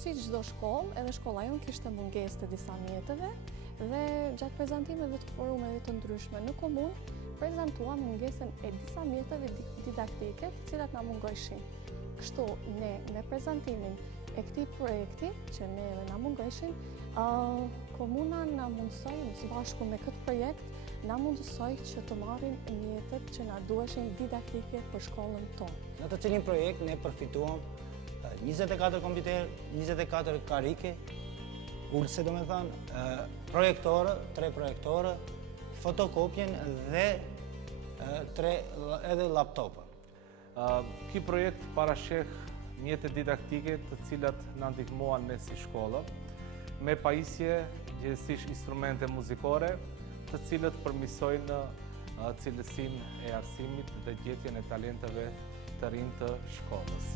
si çdo shkollë, edhe shkolla jonë kishte mungesë të disa mjeteve dhe gjatë prezantimeve të forumeve të ndryshme në komunë, prezentuam mungesën e disa mjeteve didaktike të cilat na mungojshin. Kështu ne me prezantimin e këtij projekti që neve na mungojshin, komuna na mundsoi së bashku me këtë projekt na mundsoi që të marrim mjetet që na duheshin didaktike për shkollën tonë. Në të cilin projekt ne përfituam 24 kompjuter, 24 karike, ulse do me thënë, projektore, 3 projektore, fotokopjen dhe 3 edhe laptopën. Ky projekt parasheh mjetet didaktike të cilat na ndihmuan ne si shkollë, me pajisje gjithsesi instrumente muzikore, të cilët përmirësojnë cilësinë e arsimit dhe gjetjen e talenteve të rinj të shkollës.